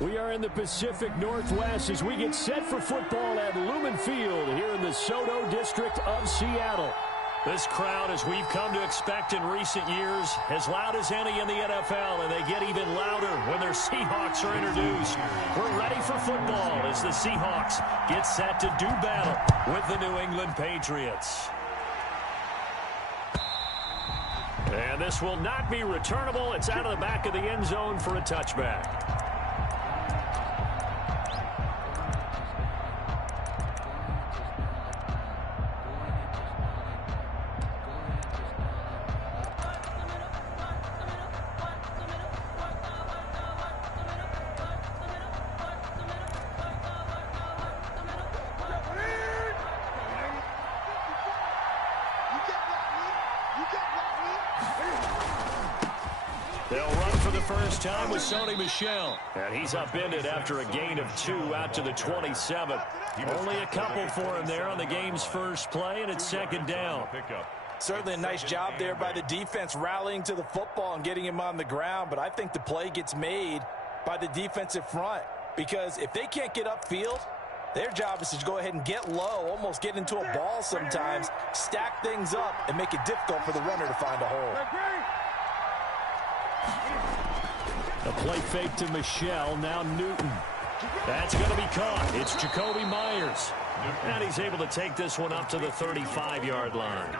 We are in the Pacific Northwest as we get set for football at Lumen Field here in the SoDo district of Seattle. This crowd, as we've come to expect in recent years, as loud as any in the NFL, and they get even louder when their Seahawks are introduced. We're ready for football as the Seahawks get set to do battle with the New England Patriots. And this will not be returnable. It's out of the back of the end zone for a touchback. They'll run for the first time with Sony Michel. And he's upended after a gain of 2 out to the 27. Only a couple for him there on the game's first play, and it's second down. Certainly a nice job there by the defense rallying to the football and getting him on the ground. But I think the play gets made by the defensive front. Because if they can't get upfield, their job is to go ahead and get low, almost get into a ball sometimes, stack things up, and make it difficult for the runner to find a hole. A play fake to Michel, now Newton. That's going to be caught. It's Jakobi Meyers. And he's able to take this one up to the 35-yard line.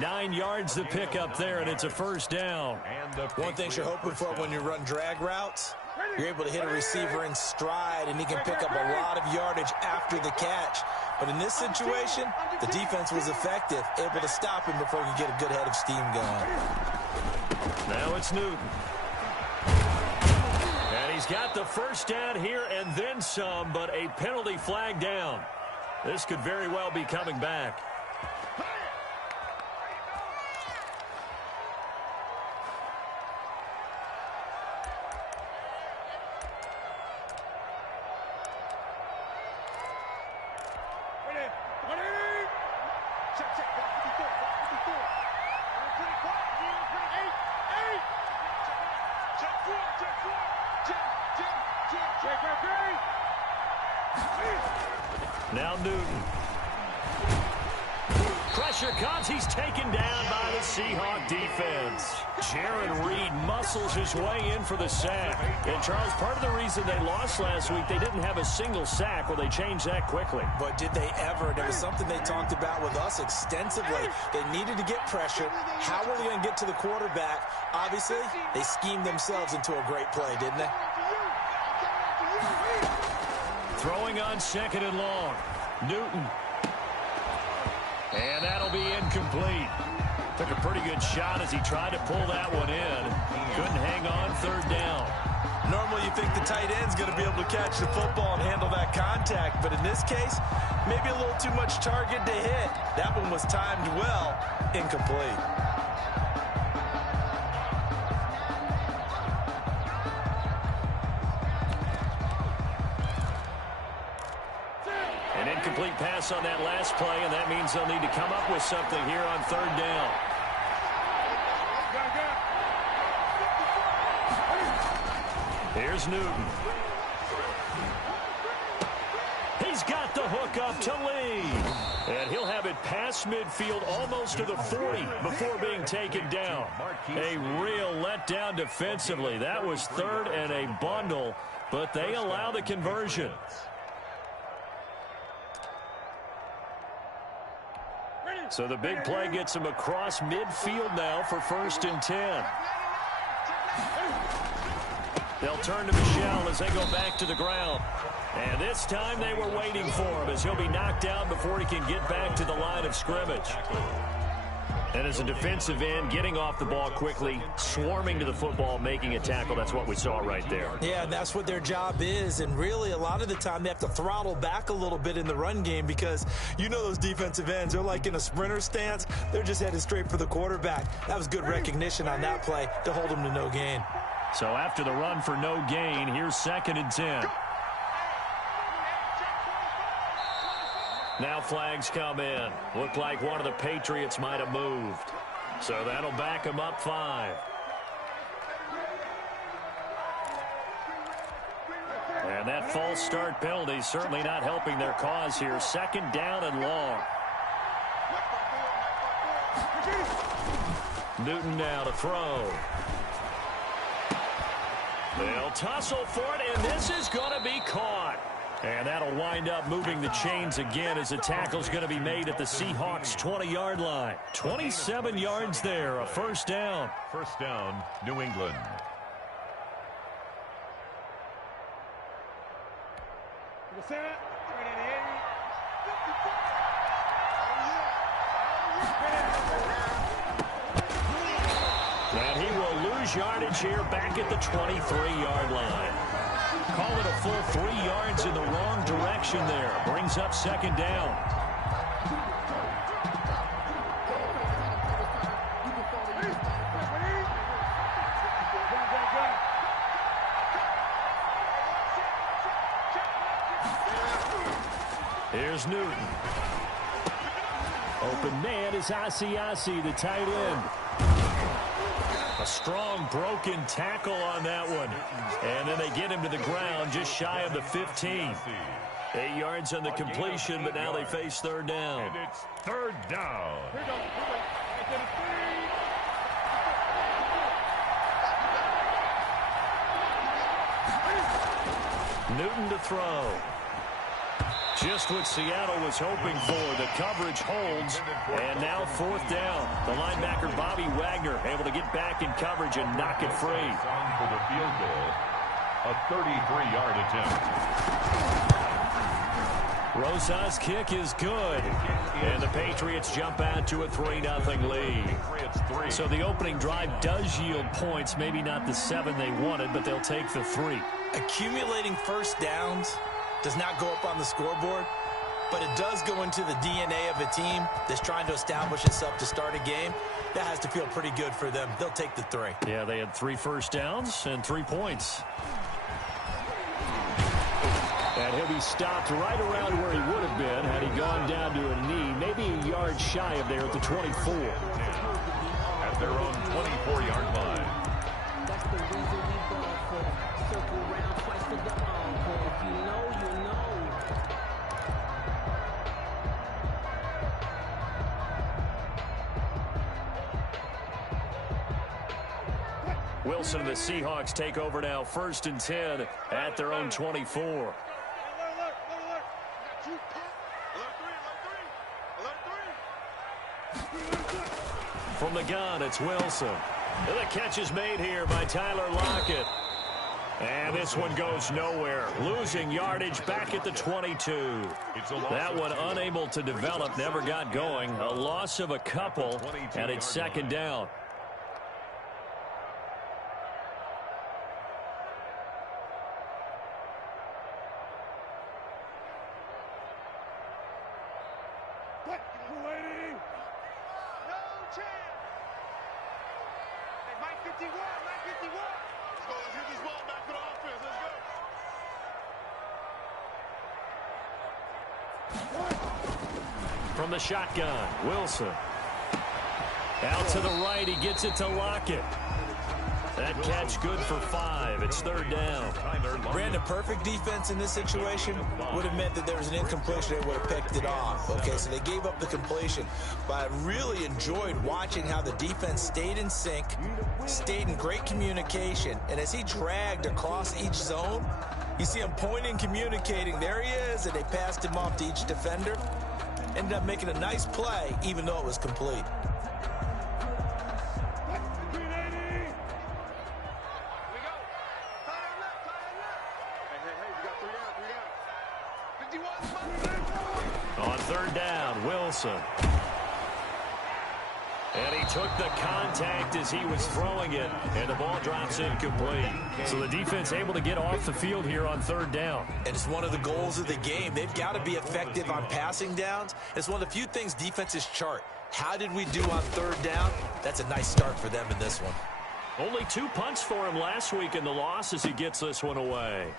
9 yards to pick up there, and it's a first down. One thing you're hoping for when you run drag routes, you're able to hit a receiver in stride, and he can pick up a lot of yardage after the catch. But in this situation, the defense was effective, able to stop him before he could get a good head of steam going. Now it's Newton. And he's got the first down here and then some, but a penalty flag down. This could very well be coming back. Now Newton. Pressure comes. He's taken down by the Seahawk defense. Jaron Reed muscles his way in for the sack. And, Charles, part of the reason they lost last week, they didn't have a single sack. Well, they changed that quickly. But did they ever? It was something they talked about with us extensively. They needed to get pressure. How were they going to get to the quarterback? Obviously, they schemed themselves into a great play, didn't they? Throwing on second and long. Newton. And that'll be incomplete. Took a pretty good shot as he tried to pull that one in. Couldn't hang on, third down. Normally you think the tight end's going to be able to catch the football and handle that contact. But in this case, maybe a little too much target to hit. That one was timed well. Incomplete. An incomplete pass on that last play, and that means they'll need to come up with something here on third down. Here's Newton. He's got the hook up to Lee. And he'll have it past midfield almost to the 40 before being taken down. A real letdown defensively. That was third and a bundle, but they allow the conversion. So the big play gets him across midfield now for 1st and 10. They'll turn to Michel as they go back to the ground. And this time they were waiting for him as he'll be knocked down before he can get back to the line of scrimmage. And as a defensive end, getting off the ball quickly, swarming to the football, making a tackle, that's what we saw right there. Yeah, and that's what their job is. And really, a lot of the time, they have to throttle back a little bit in the run game because you know those defensive ends, they're like in a sprinter stance. They're just headed straight for the quarterback. That was good recognition on that play to hold them to no gain. So after the run for no gain, here's 2nd and 10. Now flags come in. Looked like one of the Patriots might have moved. So that'll back them up 5. And that false start penalty certainly not helping their cause here. Second down and long. Newton now to throw. They'll tussle for it, and this is going to be caught. And that'll wind up moving the chains again as the tackle's going to be made at the Seahawks' 20-yard line. 27 yards there, a first down. First down, New England. And he will lose yardage here back at the 23-yard line. Call it a full 3 yards in the wrong direction there. Brings up second down. Here's Newton. Open man is Asiasi, the tight end. A strong broken tackle on that one. And then they get him to the ground just shy of the 15. 8 yards on the completion, but now they face third down. And it's third down. Newton to throw. Just what Seattle was hoping for. The coverage holds, and now fourth down. The linebacker Bobby Wagner able to get back in coverage and knock it free. For the field goal, a 33-yard attempt. Rosa's kick is good, and the Patriots jump out to a 3-0 lead. So the opening drive does yield points, maybe not the 7 they wanted, but they'll take the 3. Accumulating first downs does not go up on the scoreboard, but it does go into the DNA of a team that's trying to establish itself to start a game. That has to feel pretty good for them. They'll take the 3. Yeah, they had 3 first downs and 3 points. And he'll be stopped right around where he would have been had he gone down to a knee, maybe a yard shy of there at the 24. At their own 24-yard line. That's the reason we ball for. Circle round twice for the encore. If you know, you know. Wilson and the Seahawks take over now, 1st and 10 at their own 24. From the gun, it's Wilson. And the catch is made here by Tyler Lockett. And this one goes nowhere. Losing yardage back at the 22. That one unable to develop, never got going. A loss of a couple, and it's second down. From the shotgun, Wilson. Out to the right, he gets it to Lockett. That catch good for 5. It's third down. Brandon, perfect defense in this situation would have meant that there was an incompletion. They would have picked it off. Okay, so they gave up the completion. But I really enjoyed watching how the defense stayed in sync, stayed in great communication. And as he dragged across each zone, you see him pointing, communicating. There he is, and they passed him off to each defender. Ended up making a nice play, even though it was complete. On third down, Wilson. And he took the contact as he was throwing it, and the ball drops incomplete. So the defense able to get off the field here on third down. And it's one of the goals of the game. They've got to be effective on passing downs. It's one of the few things defenses chart. How did we do on third down? That's a nice start for them in this one. Only 2 punts for him last week in the loss as he gets this one away.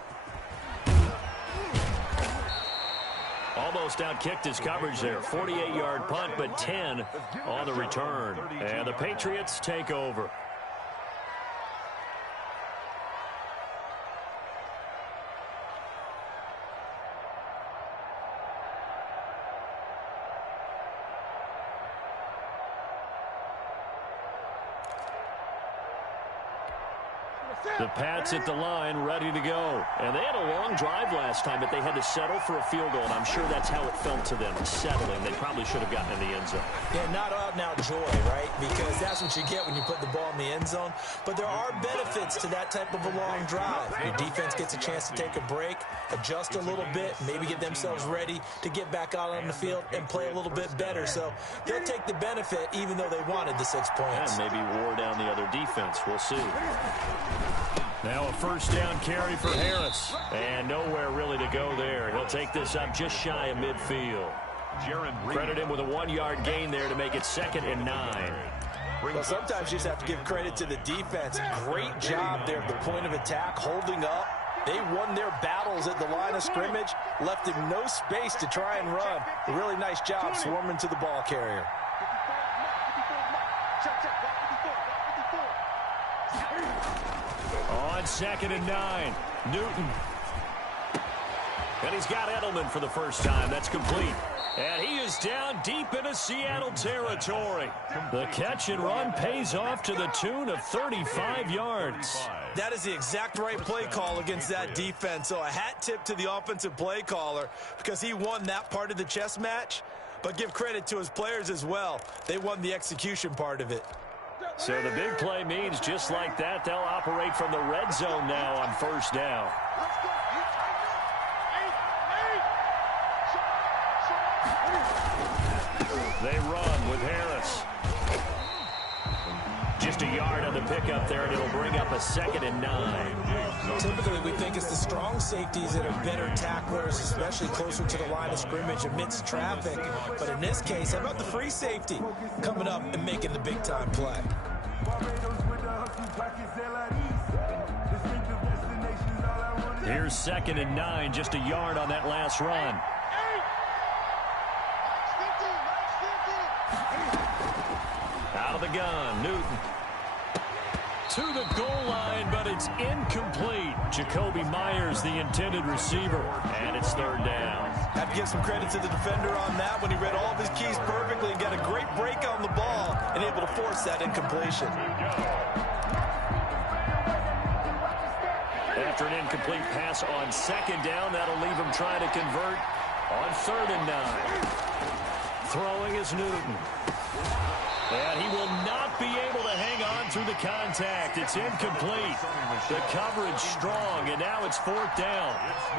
Almost outkicked his coverage there. 48-yard punt, but 10 on the return. And the Patriots take over. The Pats at the line, ready to go. And they had a long drive last time, but they had to settle for a field goal, and I'm sure that's how it felt to them, settling. They probably should have gotten in the end zone. Yeah, not out-and-out joy, right? Because that's what you get when you put the ball in the end zone. But there are benefits to that type of a long drive. Your defense gets a chance to take a break, adjust a little bit, maybe get themselves ready to get back out on the field and play a little bit better. So they'll take the benefit even though they wanted the 6 points. And maybe wore down the other defense. We'll see. Now a first down carry for Harris. And nowhere really to go there. He'll take this up just shy of midfield. Credit him with a 1-yard gain there to make it 2nd and 9. Well, sometimes you just have to give credit to the defense. Great job there at the point of attack, holding up. They won their battles at the line of scrimmage, left him no space to try and run. A really nice job swarming to the ball carrier. On 2nd and 9, Newton. And he's got Edelman for the first time. That's complete. And he is down deep into Seattle territory. The catch and run pays off to the tune of 35 yards. That is the exact right play call against that defense. So a hat tip to the offensive play caller because he won that part of the chess match. But give credit to his players as well. They won the execution part of it. So the big play means just like that, they'll operate from the red zone now on first down. They run with Harris. Just a yard on the pickup there, and it'll bring up a 2nd and 9. Typically, we think it's the strong safeties that are better tacklers, especially closer to the line of scrimmage amidst traffic. But in this case, how about the free safety coming up and making the big-time play? Here's 2nd and 9, just a yard on that last run. Out of the gun, Newton. To the goal line, but it's incomplete. Jacoby Myers, the intended receiver, and it's 3rd down. Have to give some credit to the defender on that when he read all of his keys perfectly and got a great break on the ball and able to force that incompletion. After an incomplete pass on 2nd down, that'll leave him trying to convert on 3rd and 9. Throwing is Newton. And he will not be able to hang on through the contact. It's incomplete. The coverage strong, and now it's 4th down.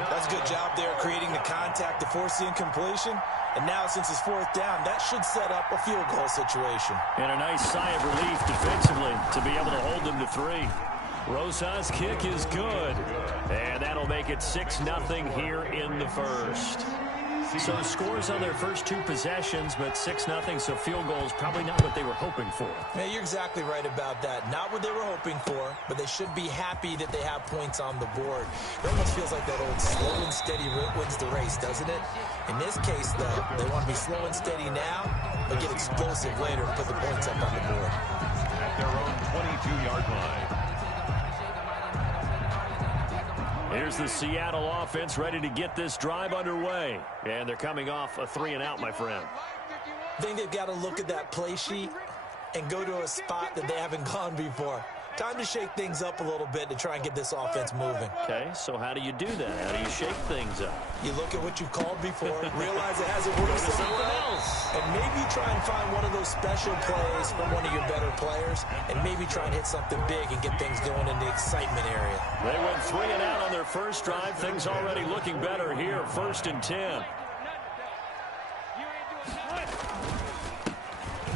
That's a good job there creating the contact to force the incompletion. And now since it's 4th down, that should set up a field goal situation. And a nice sigh of relief defensively to be able to hold them to 3. Rosas' kick is good. And that'll make it 6-0 here in the first. So scores on their first 2 possessions, but 6-0, so field goal is probably not what they were hoping for. Yeah, you're exactly right about that. Not what they were hoping for, but they should be happy that they have points on the board. It almost feels like that old slow and steady wins the race, doesn't it? In this case, though, they want to be slow and steady now, but get explosive later and put the points up on the board. At their own 22-yard line. Here's the Seattle offense ready to get this drive underway. And they're coming off a 3-and-out, my friend. I think they've got to look at that play sheet and go to a spot that they haven't gone before. Time to shake things up a little bit to try and get this offense moving. Okay, so how do you do that? How do you shake things up? You look at what you've called before, realize it hasn't worked somewhere else, and maybe try and find one of those special plays from one of your better players, and maybe try and hit something big and get things going in the excitement area. They went 3-and-out on their first drive. Things already looking better here, 1st and 10.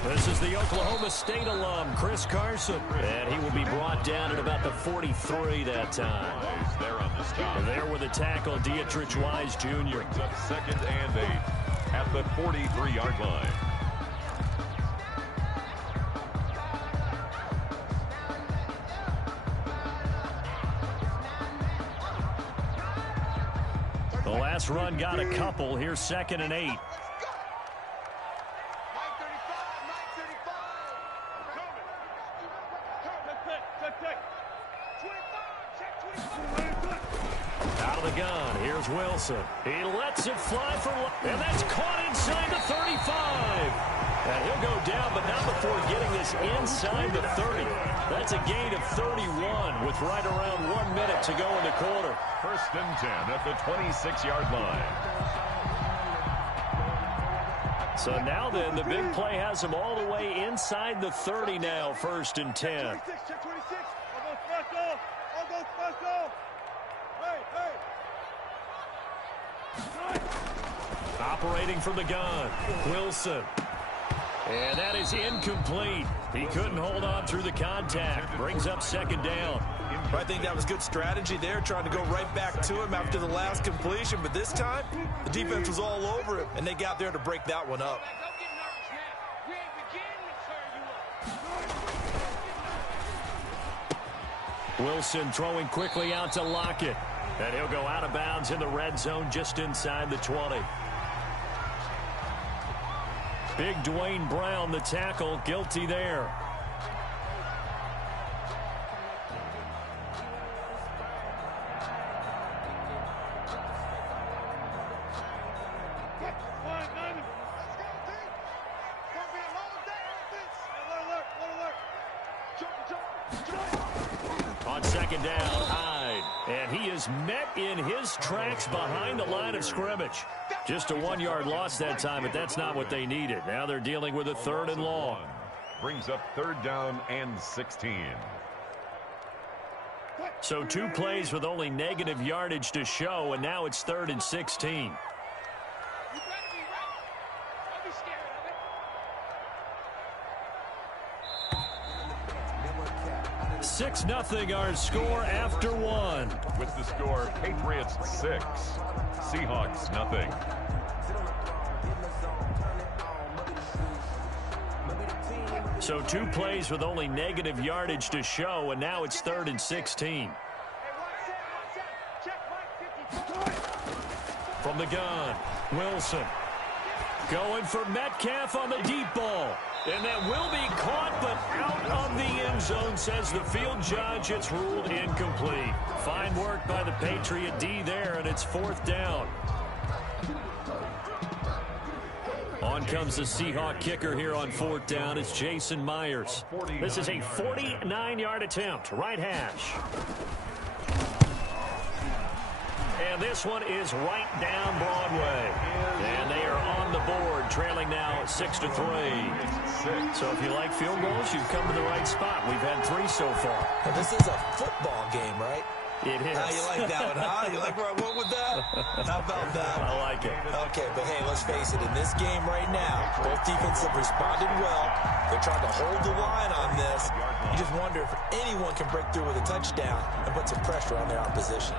This is the Oklahoma State alum, Chris Carson. And he will be brought down at about the 43 that time. There on the stop. And there with a tackle, Dietrich Wise Jr. Brings up 2nd and 8 at the 43-yard line. The last run got a couple. Here's 2nd and 8. Out of the gun, here's Wilson. He lets it fly for, and that's caught inside the 35. And he'll go down, but not before before getting this inside the 30. That's a gain of 31 with right around 1 minute to go in the quarter. 1st and 10 at the 26-yard line. So now then, the big play has them all the way inside the 30 now, 1st and 10. Operating from the gun, Wilson. And that is incomplete. He couldn't hold on through the contact. Brings up 2nd down. I think that was good strategy there, trying to go right back to him after the last completion. But this time, the defense was all over him, and they got there to break that one up. Wilson throwing quickly out to Lockett. And he'll go out of bounds in the red zone just inside the 20. Big Dwayne Brown, the tackle, guilty there. On 2nd down, Hyde. And he is met in his tracks behind the line of scrimmage. Just a 1-yard loss that time, but that's not what they needed. Now they're dealing with a 3rd and long. Brings up 3rd down and 16. So 2 plays with only negative yardage to show, and now it's 3rd and 16. 6-0 our score after 1. With the score, Patriots 6, Seahawks nothing. So 2 plays with only negative yardage to show, and now it's 3rd and 16. From the gun, Wilson. Going for Metcalf on the deep ball. And that will be caught, but out of the end zone, says the field judge. It's ruled incomplete. Fine work by the Patriot D there, and it's 4th down. On comes the Seahawk kicker here on 4th down. It's Jason Myers. This is a 49-yard attempt. Right hash. And this one is right down Broadway. And they are on the board, trailing now 6-3. So if you like field goals, you've come to the right spot. We've had 3 so far. Well, this is a football game, right? It is. You like that one, huh? You like where I went with that? How about that? I like it. Okay, but hey, let's face it. In this game right now, both defenses have responded well. They're trying to hold the line on this. You just wonder if anyone can break through with a touchdown and put some pressure on their opposition.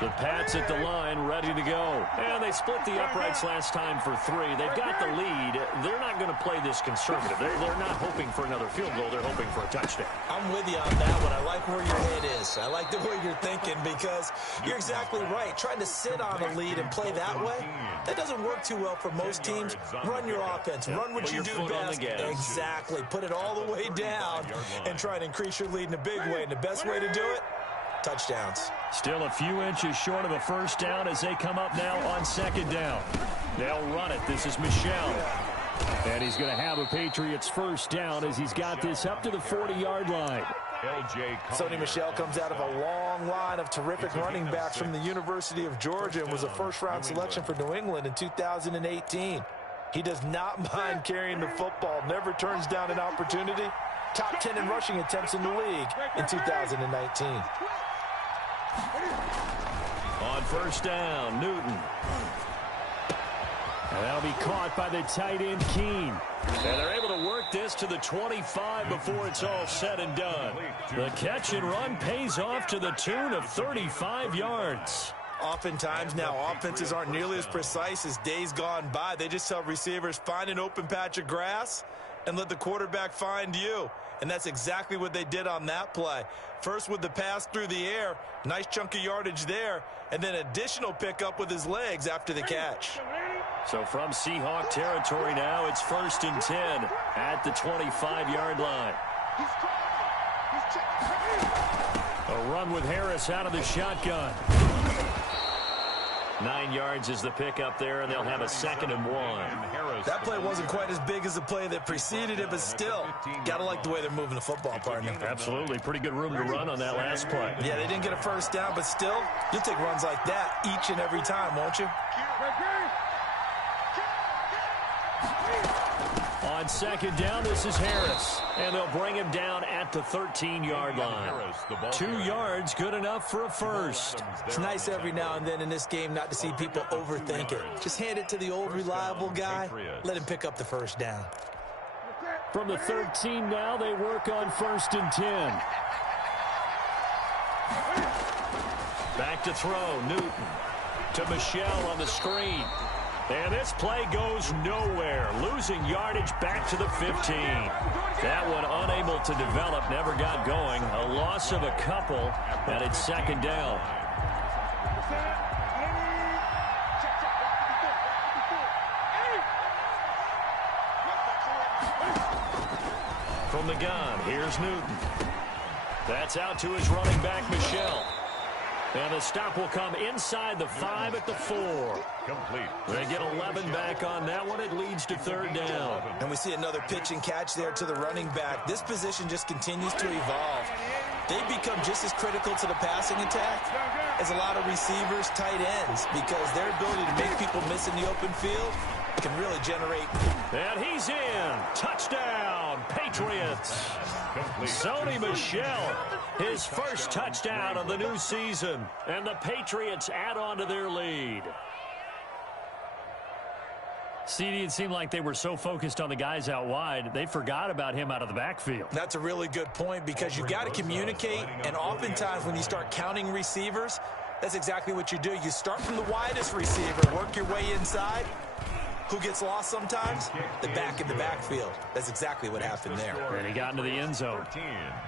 The Pats at the line, ready to go. And they split the uprights last time for 3. They've got the lead. They're not going to play this conservative. They're not hoping for another field goal. They're hoping for a touchdown. I'm with you on that one. I like where your head is. I like the way you're thinking because you're exactly right. Trying to sit on a lead and play that way, that doesn't work too well for most teams. Run your offense. Run what you do best. Exactly. Put it all the way down and try to increase your lead in a big way. And the best way to do it, touchdowns. Still a few inches short of a 1st down as they come up now on 2nd down. They'll run it. This is Michel. And he's going to have a Patriots 1st down as he's got this up to the 40-yard line. Sony Michel comes out of a long line of terrific running backs from the University of Georgia and was a 1st-round selection for New England in 2018. He does not mind carrying the football, never turns down an opportunity. Top 10 in rushing attempts in the league in 2019. On 1st down, Newton. And that'll be caught by the tight end, Keene. And they're able to work this to the 25 before it's all said and done. The catch and run pays off to the tune of 35 yards. Oftentimes now, offenses aren't nearly as precise as days gone by. They just tell receivers, find an open patch of grass and let the quarterback find you. And that's exactly what they did on that play. First with the pass through the air, nice chunk of yardage there, and then additional pickup with his legs after the catch. So from Seahawk territory now, it's 1st and 10 at the 25-yard line. A run with Harris out of the shotgun. 9 yards is the pickup there, and they'll have a 2nd and 1. That play wasn't quite as big as the play that preceded it, but still, got to like the way they're moving the football, partner. Absolutely. Pretty good room to run on that last play. Yeah, they didn't get a first down, but still, you'll take runs like that each and every time, won't you? On 2nd down, this is Harris, and they'll bring him down at the 13-yard line. 2 yards, good enough for a first. It's nice every now and then in this game not to see people overthink it. Just hand it to the old reliable guy, let him pick up the first down. From the 13 now, they work on 1st and 10. Back to throw, Newton to Michelle on the screen. And this play goes nowhere, losing yardage back to the 15. That one unable to develop, never got going. A loss of a couple, and it's 2nd down. From the gun, here's Newton. That's out to his running back, Michelle. And the stop will come inside the 5 at the 4. Complete. They get 11 back on that one. It leads to 3rd down. And we see another pitch and catch there to the running back. This position just continues to evolve. They become just as critical to the passing attack as a lot of receivers, tight ends, because their ability to make people miss in the open field can really generate. And he's in. Touchdown, Patriots. Sony Michel, his first touchdown of the new season. And the Patriots add on to their lead. CD, it seemed like they were so focused on the guys out wide, they forgot about him out of the backfield. That's a really good point, because you've got to communicate, and oftentimes when you start counting receivers, that's exactly what you do. You start from the widest receiver, work your way inside. Who gets lost sometimes? The back in the backfield. That's exactly what happened there. And he got into the end zone.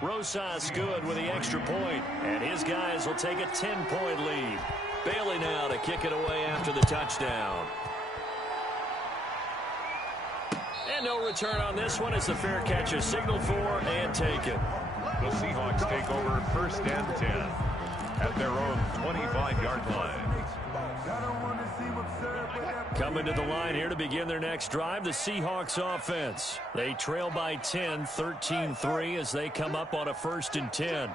Rosas good with the extra point, and his guys will take a 10-point lead. Bailey now to kick it away after the touchdown. And no return on this one. It's the fair catch is signaled for and taken. The Seahawks take over 1st and 10 at their own 25-yard line. Coming to the line here to begin their next drive, the Seahawks offense. They trail by 10, 13-3 as they come up on a 1st and 10.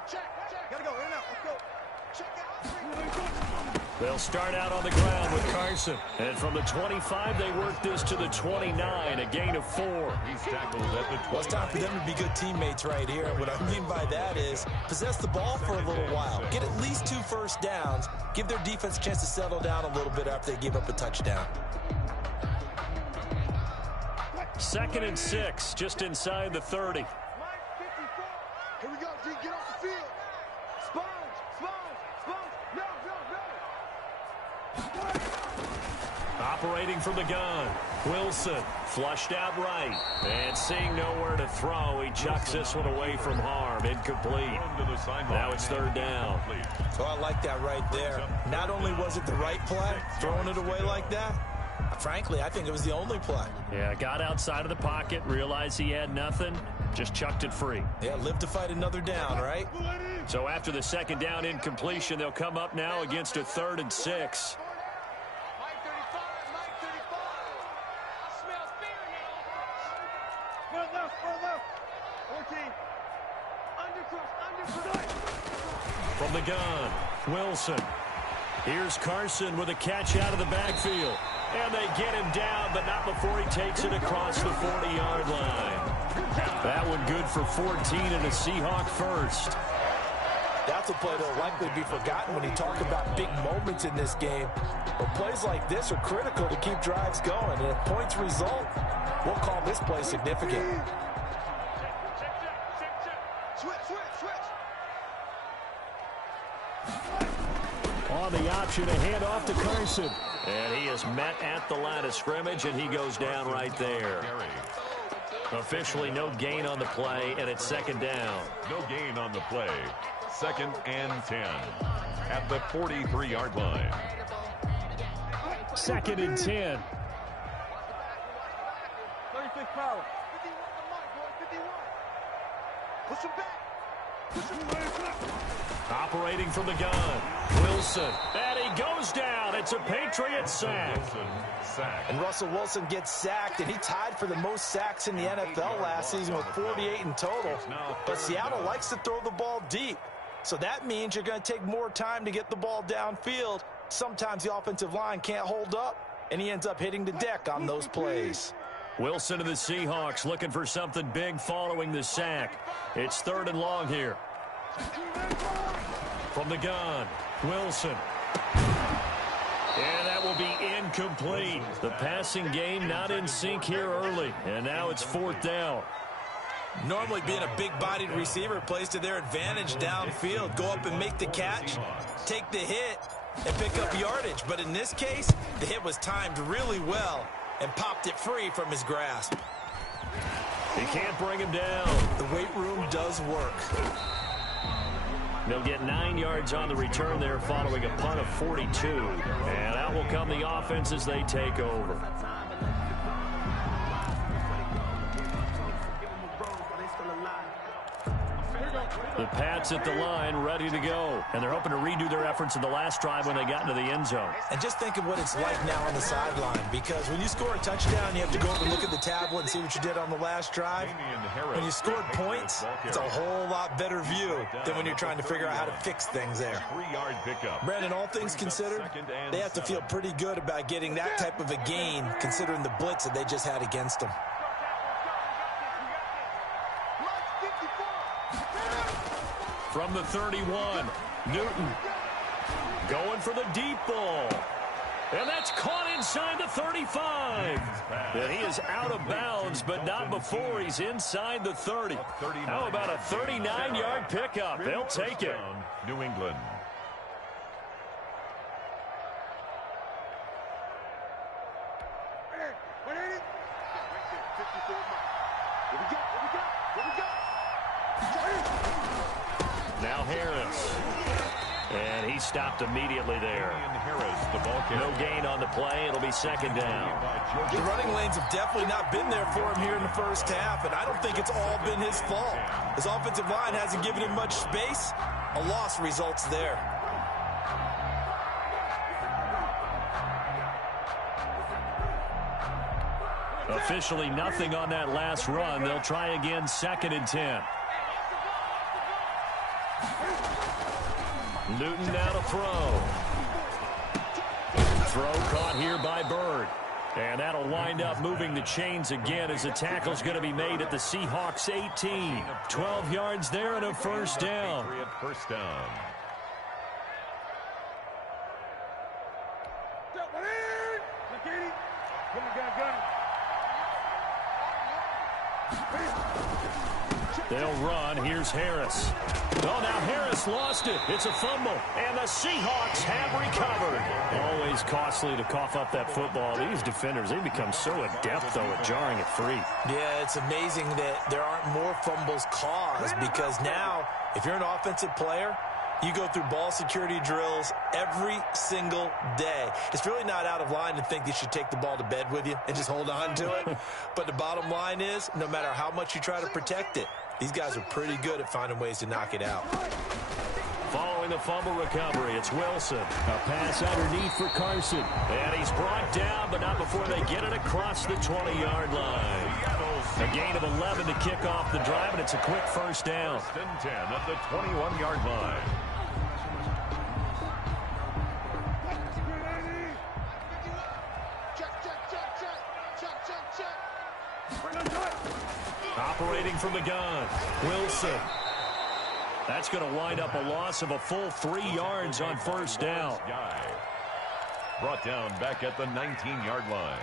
They'll start out on the ground with Carson. And from the 25, they work this to the 29, a gain of 4. He's tackled at the 20. Well, it's time for them to be good teammates right here. What I mean by that is possess the ball for a little while. Get at least 2 first downs. Give their defense a chance to settle down a little bit after they give up a touchdown. 2nd and 6, just inside the 30. Here we go, G. Get off the field. Sponge. No. Operating from the gun, Wilson flushed out right. And seeing nowhere to throw, he chucks this one away from harm. Incomplete. Now it's 3rd down. So I like that right there. Not only was it the right play, throwing it away like that, frankly, I think it was the only play. Yeah, got outside of the pocket, realized he had nothing, just chucked it free. Yeah, live to fight another down, right? So after the 2nd down incompletion, they'll come up now against a 3rd and 6. From the gun, Wilson. Here's Carson with a catch out of the backfield. And they get him down, but not before he takes it across the 40-yard line. That one good for 14 and a Seahawk first. That's a play that will likely be forgotten when you talk about big moments in this game. But plays like this are critical to keep drives going. And if points result, we'll call this play significant. On the option, a handoff to Carson. And he is met at the line of scrimmage, and he goes down right there. Officially no gain on the play, and it's 2nd down. No gain on the play. 2nd and 10 at the 43-yard line. 2nd and 10. 36 power. 51. Push him back. Operating from the gun, Wilson. And he goes down. It's a Patriots sack. And Russell Wilson gets sacked, and he tied for the most sacks in the NFL last season with 48 in total. But Seattle likes to throw the ball deep. So that means you're going to take more time to get the ball downfield. Sometimes the offensive line can't hold up, and he ends up hitting the deck on those plays. Wilson and the Seahawks looking for something big following the sack. It's 3rd and long here. From the gun, Wilson. And that will be incomplete. The passing game not in sync here early. And now it's 4th down. Normally being a big-bodied receiver plays to their advantage downfield. Go up and make the catch, take the hit, and pick up yardage. But in this case, the hit was timed really well and popped it free from his grasp. He can't bring him down. The weight room does work. They'll get 9 yards on the return there following a punt of 42. And out will come the offense as they take over. The Pats at the line, ready to go. And they're hoping to redo their efforts in the last drive when they got into the end zone. And just think of what it's like now on the sideline, because when you score a touchdown, you have to go up and look at the tablet and see what you did on the last drive. When you scored points, it's a whole lot better view than when you're trying to figure out how to fix things there. 3-yard pickup. Brandon, all things considered, they have to feel pretty good about getting that type of a gain, considering the blitz that they just had against them. From the 31, Newton going for the deep ball. And that's caught inside the 35. And he is out of bounds, but not before he's inside the 30. How about a 39-yard pickup? They'll take it. New England. Now Harris. And he stopped immediately there. No gain on the play. It'll be 2nd down. The running lanes have definitely not been there for him here in the first half, and I don't think it's all been his fault. His offensive line hasn't given him much space. A loss results there. Officially nothing on that last run. They'll try again, 2nd and 10. Newton now to throw. Throw caught here by Bird. And that'll wind up moving the chains again as the tackle's going to be made at the Seahawks 18. 12 yards there and a 1st down. First down. They'll run. Here's Harris. Oh, now Harris lost it. It's a fumble. And the Seahawks have recovered. Always costly to cough up that football. These defenders, they become so adept, though, at jarring it free. Yeah, it's amazing that there aren't more fumbles caused, because now, if you're an offensive player, you go through ball security drills every single day. It's really not out of line to think you should take the ball to bed with you and just hold on to it. But the bottom line is, no matter how much you try to protect it, these guys are pretty good at finding ways to knock it out. Following the fumble recovery, it's Wilson. A pass underneath for Carson. And he's brought down, but not before they get it across the 20-yard line. A gain of 11 to kick off the drive, and it's a quick 1st down. 10 at the 21-yard line. Operating from the gun, Wilson. That's going to wind up a loss of a full 3 yards on 1st down. Brought down back at the 19-yard line.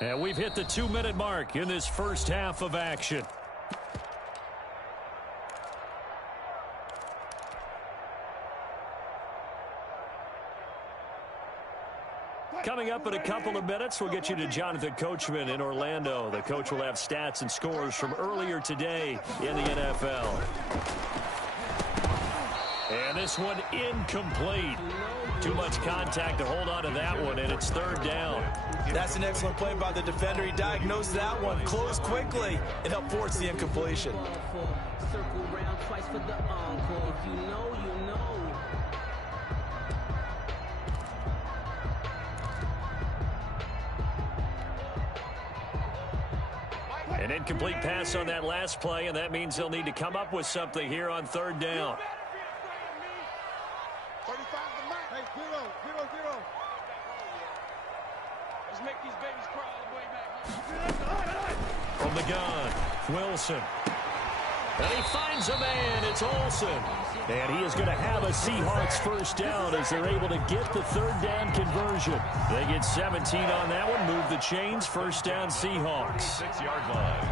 And we've hit the 2-minute mark in this first half of action. Coming up in a couple of minutes, we'll get you to Jonathan Coachman in Orlando. The coach will have stats and scores from earlier today in the NFL. And this one incomplete. Too much contact to hold on to that one, and it's third down. That's an excellent play by the defender. He diagnosed that one, closed quickly, and helped force the incompletion. Circle round twice for the encore. If you know, you know. An incomplete pass on that last play, and that means they'll need to come up with something here on third down. 35 to Mike. Hey, zero. Let's make these babies cry all the way back. From the gun, Wilson. And he finds a man. It's Olsen. And he is going to have a Seahawks first down as they're able to get the third down conversion. They get 17 on that one. Move the chains. First down, Seahawks. 6-yard line.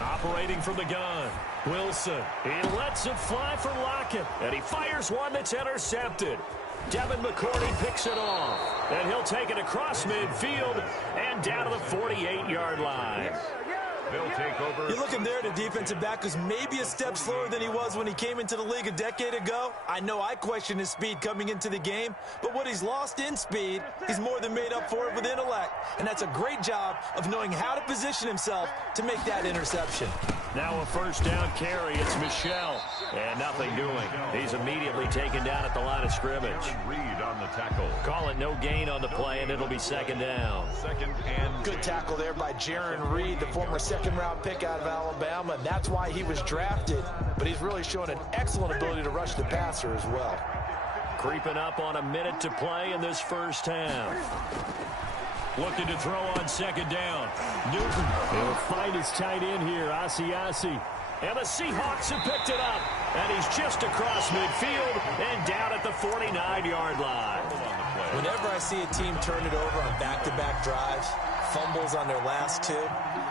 Operating from the gun, Wilson. He lets it fly for Lockett. And he fires one that's intercepted. Devin McCourty picks it off. And he'll take it across midfield and down to the 48-yard line. They'll take over. You're looking there at a defensive back who's maybe a step slower than he was when he came into the league a decade ago. I know I questioned his speed coming into the game, but what he's lost in speed, he's more than made up for it with intellect. And that's a great job of knowing how to position himself to make that interception. Now a first down carry. It's Michel. And nothing doing. He's immediately taken down at the line of scrimmage. Reed on the tackle. Call it no gain on the play, and it'll be second down. Second and Good tackle there by Jaron Reed, the former second-round pick out of Alabama. That's why he was drafted, but he's really shown an excellent ability to rush the passer as well. Creeping up on a minute to play in this first half. Looking to throw on second down. Newton will find his tight end here, Asiasi. And the Seahawks have picked it up. And he's just across midfield and down at the 49-yard line. Whenever I see a team turn it over on back-to-back drives, fumbles on their last two,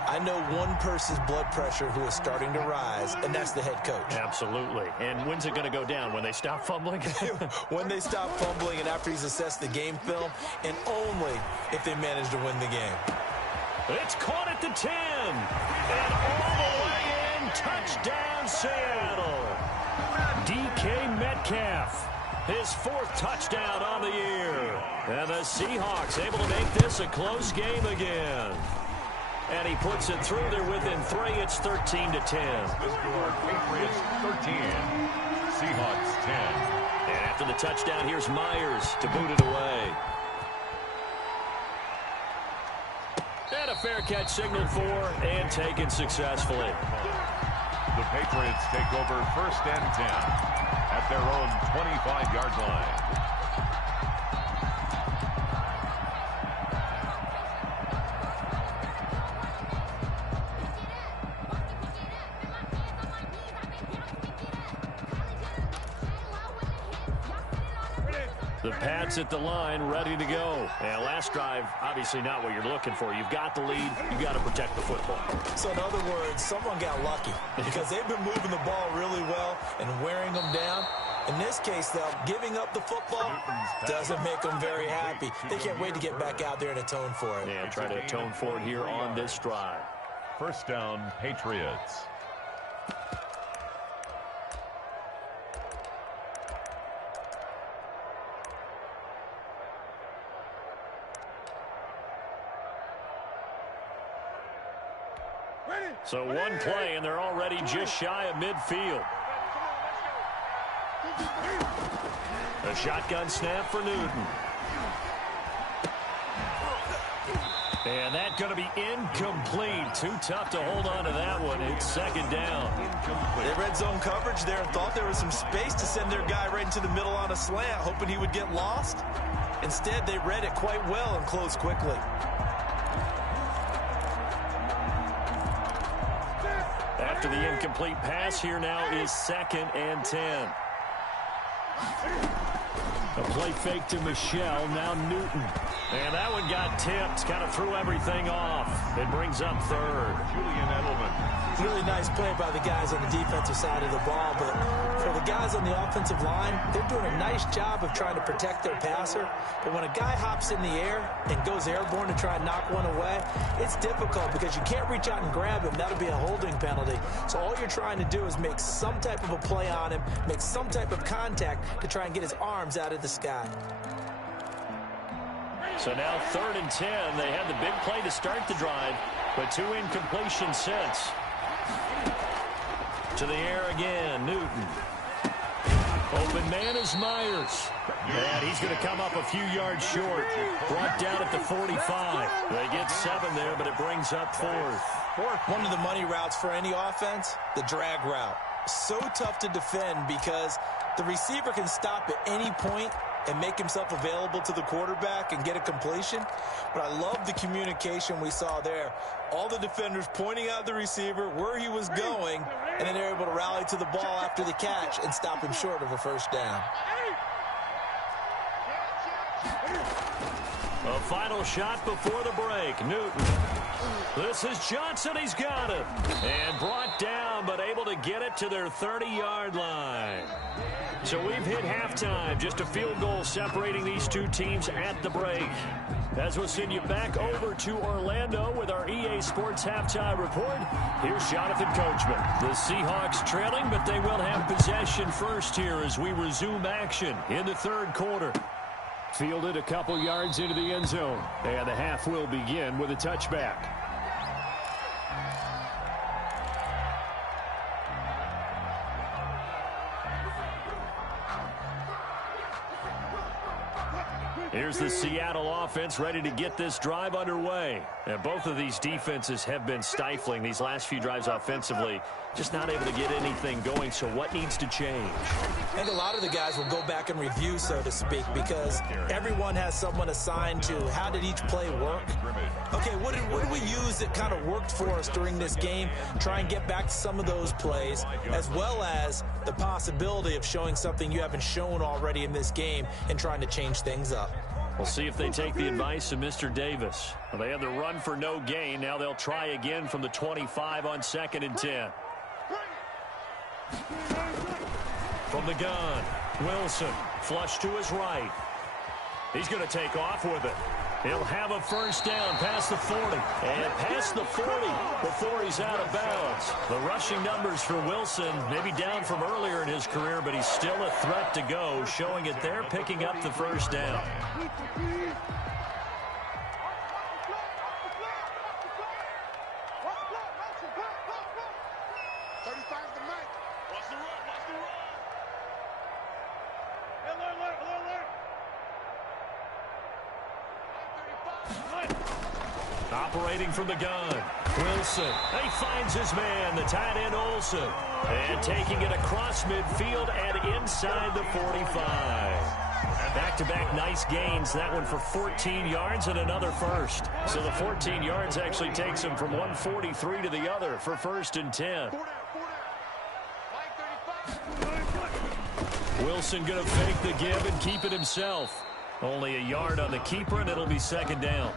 I know one person's blood pressure who is starting to rise, and that's the head coach. Absolutely. And when's it going to go down? When they stop fumbling? When they stop fumbling and after he's assessed the game film, and only if they manage to win the game. It's caught at the 10. And all the way in. Touchdown, Seattle. DK Metcalf. His fourth touchdown on the year. And the Seahawks able to make this a close game again. And he puts it through. They're within 3. It's 13-10. the score, Patriots 13, Seahawks 10. And after the touchdown, here's Myers to boot it away. And a fair catch signaled for and taken successfully. The Patriots take over first and 10 at their own 25-yard line. The Pats at the line, ready to go. And last drive, obviously not what you're looking for. You've got the lead. You've got to protect the football. So in other words, someone got lucky because they've been moving the ball really well and wearing them down. In this case, though, giving up the football doesn't make them very happy. They can't wait to get back out there and atone for it. Yeah, try to atone for it here on this drive. First down, Patriots. So one play, and they're already just shy of midfield. A shotgun snap for Newton. And that's going to be incomplete. Too tough to hold on to that one. It's second down. They read zone coverage there and thought there was some space to send their guy right into the middle on a slant, hoping he would get lost. Instead, they read it quite well and closed quickly. After the incomplete pass, here now is second and 10. A play fake to Michelle, now Newton. And that one got tipped, kind of threw everything off. It brings up third. Julian Edelman. Really nice play by the guys on the defensive side of the ball, but for the guys on the offensive line, they're doing a nice job of trying to protect their passer. But when a guy hops in the air and goes airborne to try and knock one away, it's difficult because you can't reach out and grab him. That'll be a holding penalty. So all you're trying to do is make some type of a play on him, make some type of contact to try and get his arms out of the sky. So now 3rd and 10. They had the big play to start the drive, but 2 incompletions since. To the air again, Newton. Open man is Myers. And he's going to come up a few yards short. Brought down at the 45. They get 7 there, but it brings up 4th. One of the money routes for any offense, the drag route. So tough to defend because the receiver can stop at any point and make himself available to the quarterback and get a completion. But I love the communication we saw there. All the defenders pointing out the receiver, where he was going, and then they're able to rally to the ball after the catch and stop him short of a first down. A final shot before the break. Newton. This is Johnson. He's got it. And brought down, but able to get it to their 30-yard line. So we've hit halftime. Just a field goal separating these two teams at the break. As we'll send you back over to Orlando with our EA Sports Halftime Report, here's Jonathan Coachman. The Seahawks trailing, but they will have possession first here as we resume action in the 3rd quarter. Fielded a couple yards into the end zone. And the half will begin with a touchback. Here's the Seattle offense ready to get this drive underway. And both of these defenses have been stifling these last few drives offensively. Just not able to get anything going, so what needs to change? I think a lot of the guys will go back and review, so to speak, because everyone has someone assigned to how did each play work. Okay, what did we use that kind of worked for us during this game? Try and get back to some of those plays, as well as the possibility of showing something you haven't shown already in this game and trying to change things up. We'll see if they take the advice of Mr. Davis. Well, they had the run for no gain. Now they'll try again from the 25 on 2nd and 10. From the gun, Wilson, flush to his right. He's going to take off with it. He'll have a first down past the 40. And past the 40 before he's out of bounds. The rushing numbers for Wilson, maybe down from earlier in his career, but he's still a threat to go, showing it there, picking up the first down. Operating from the gun, Wilson. He finds his man, the tight end Olsen. And taking it across midfield and inside the 45. Back-to-back nice gains. That one for 14 yards and another first. So the 14 yards actually takes him from 143 to the other for 1st and 10. Wilson going to fake the give and keep it himself. Only a yard on the keeper, and it'll be 2nd down.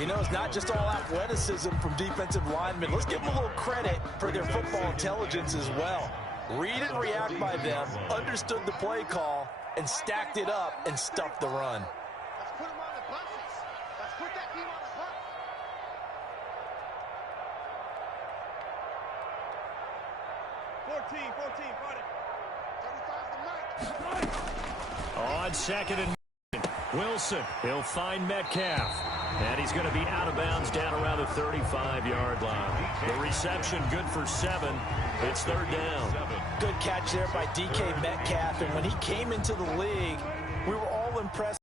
You know, it's not just all athleticism from defensive linemen. Let's give them a little credit for their football intelligence as well. Read and react by them, understood the play call, and stacked it up and stuffed the run. Let's put them on the buses. Let's put that team on the bus. 14, fight it. 35's the mic. On 2nd and Wilson, he'll find Metcalf. And he's going to be out of bounds down around the 35-yard line. The reception good for 7. It's 3rd down. Good catch there by DK Metcalf. And when he came into the league, we were all impressed.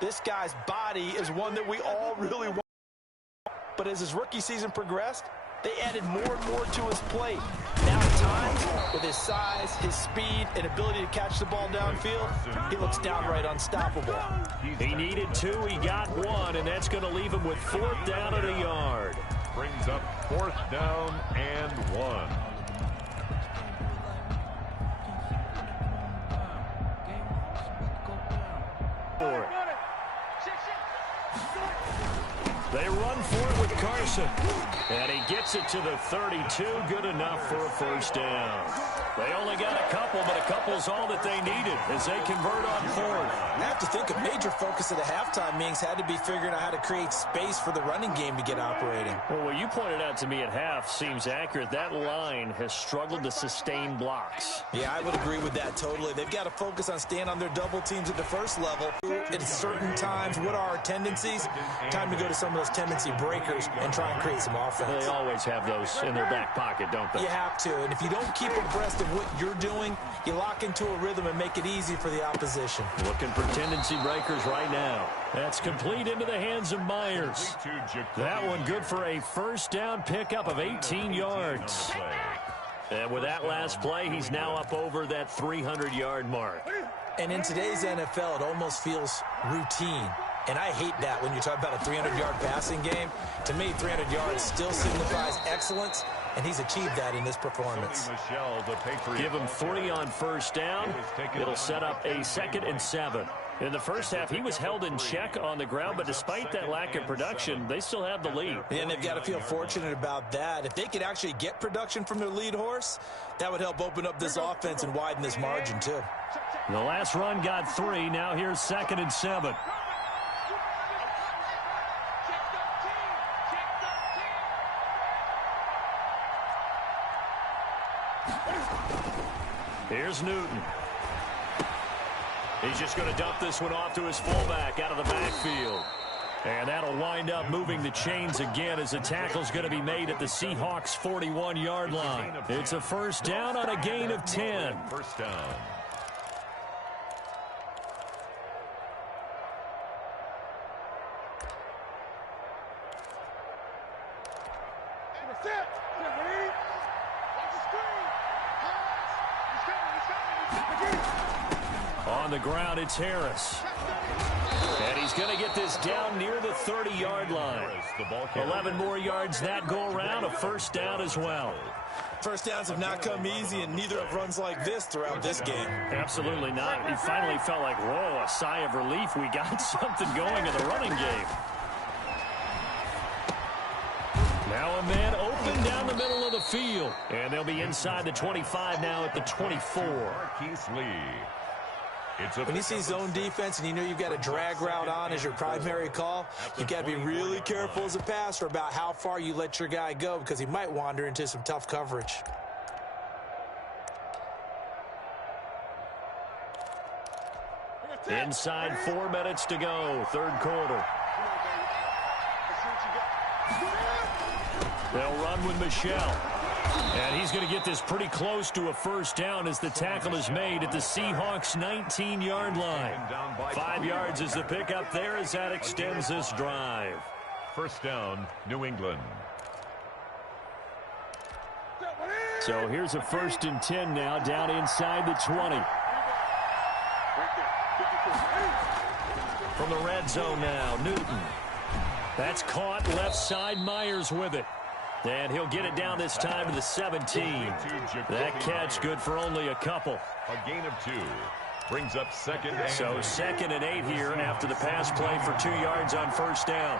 This guy's body is one that we all really want. But as his rookie season progressed, they added more and more to his plate. Now at times, with his size, his speed, and ability to catch the ball downfield, he looks downright unstoppable. He needed 2, he got 1, and that's going to leave him with 4th down and a yard. Brings up 4th down and 1. for it. They run for it with Carson. And he gets it to the 32. Good enough for a first down. They only got a couple, but a couple's all that they needed as they convert on fourth. I have to think a major focus of the halftime meetings had to be figuring out how to create space for the running game to get operating. Well, what you pointed out to me at half seems accurate. That line has struggled to sustain blocks. Yeah, I would agree with that totally. They've got to focus on staying on their double teams at the first level. At certain times, what are our tendencies? Time to go to some of those tendency breakers and try and create some offense. They always have those in their back pocket, don't they? You have to, and if you don't keep abreast of what you're doing, you lock into a rhythm and make it easy for the opposition. Looking for tendency breakers right now. That's complete into the hands of Myers. That one good for a first down pickup of 18 yards. And with that last play, he's now up over that 300-yard mark. And in today's NFL, it almost feels routine. And I hate that when you talk about a 300-yard passing game. To me, 300 yards still signifies excellence, and he's achieved that in this performance. Give him 3 on first down. It'll set up a 2nd and 7. In the first half, he was held in check on the ground, but despite that lack of production, they still have the lead. And they've got to feel fortunate about that. If they could actually get production from their lead horse, that would help open up this offense and widen this margin, too. The last run got 3. Now here's 2nd and 7. Here's Newton. He's just going to dump this one off to his fullback out of the backfield. And that'll wind up moving the chains again as the tackle's going to be made at the Seahawks' 41-yard line. It's a first down on a gain of 10. First down. On the ground, it's Harris. And he's going to get this down near the 30-yard line. 11 more yards that go around, a first down as well. First downs have not come easy, and neither have runs like this throughout this game. Absolutely not. He finally felt like, whoa, a sigh of relief. We got something going in the running game. Now a man open down the middle of the field. And they'll be inside the 25 now at the 24. Marquise Lee. When you see zone defense and you know you've got a drag route on as your primary call, you've got to be really careful as a passer about how far you let your guy go because he might wander into some tough coverage. Inside 4 minutes to go, third quarter. They'll run with Michel. And he's going to get this pretty close to a first down as the tackle is made at the Seahawks' 19-yard line. 5 yards is the pickup there as that extends this drive. First down, New England. So here's a 1st and 10 now down inside the 20. From the red zone now, Newton. That's caught left side, Myers with it. And he'll get it down this time to the 17. That catch good for only a couple. A gain of 2. Brings up 2nd and 8. So 2nd and 8 here after the pass play for 2 yards on first down.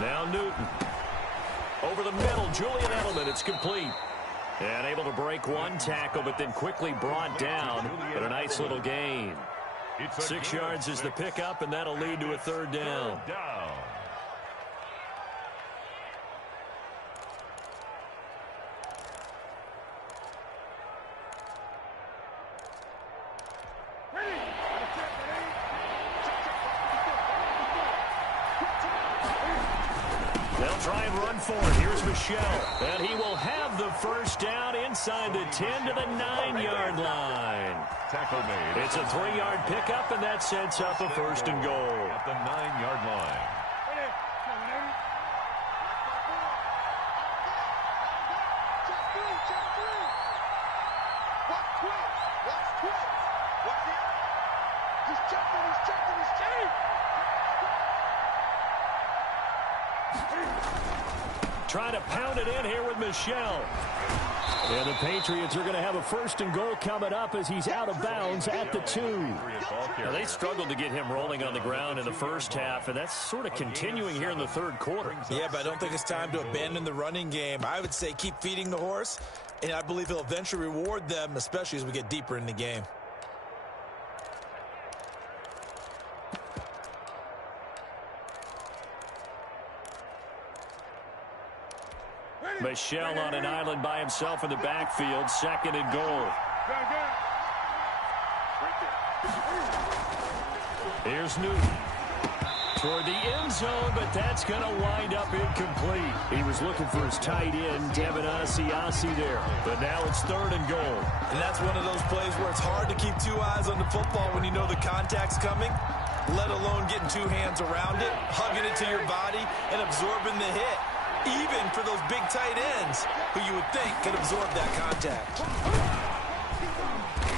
Now Newton. Over the middle, Julian Edelman. It's complete. And able to break one tackle, but then quickly brought down. But a nice little gain. 6 yards is the pickup, and that'll lead to a third down. They'll try and run for it. Here's Michel. And he will have the first down inside the 10 to the 9-yard line. Tackle made. It's a 3-yard pickup, and that sets up a first and goal. At the 9-yard line. trying to pound it in here with Michel. And the Patriots are going to have a 1st and goal coming up as he's out of bounds at the 2. Now, they struggled to get him rolling on the ground in the first half, and that's sort of continuing here in the third quarter. Yeah, but I don't think it's time to abandon the running game. I would say keep feeding the horse, and I believe he'll eventually reward them, especially as we get deeper in the game. Michel on an island by himself in the backfield, 2nd and goal. Here's Newton toward the end zone, but that's going to wind up incomplete. He was looking for his tight end, Devin Asiasi there, but now it's 3rd and goal. And that's one of those plays where it's hard to keep 2 eyes on the football when you know the contact's coming, let alone getting 2 hands around it, hugging it to your body, and absorbing the hit. Even for those big tight ends who you would think could absorb that contact.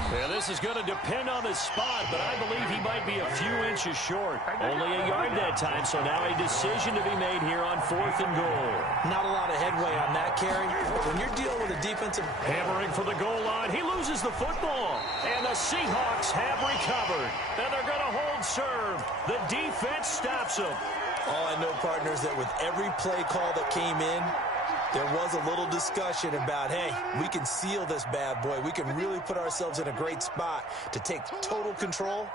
Yeah, this is going to depend on the spot, but I believe he might be a few inches short. Only a yard that time, so now a decision to be made here on 4th and goal. Not a lot of headway on that carry. When you're dealing with a defensive... Hammering for the goal line. He loses the football. And the Seahawks have recovered. And they're going to hold serve. The defense stops him. All I know, partners, that with every play call that came in, there was a little discussion about, hey, we can seal this bad boy. We can really put ourselves in a great spot to take total control,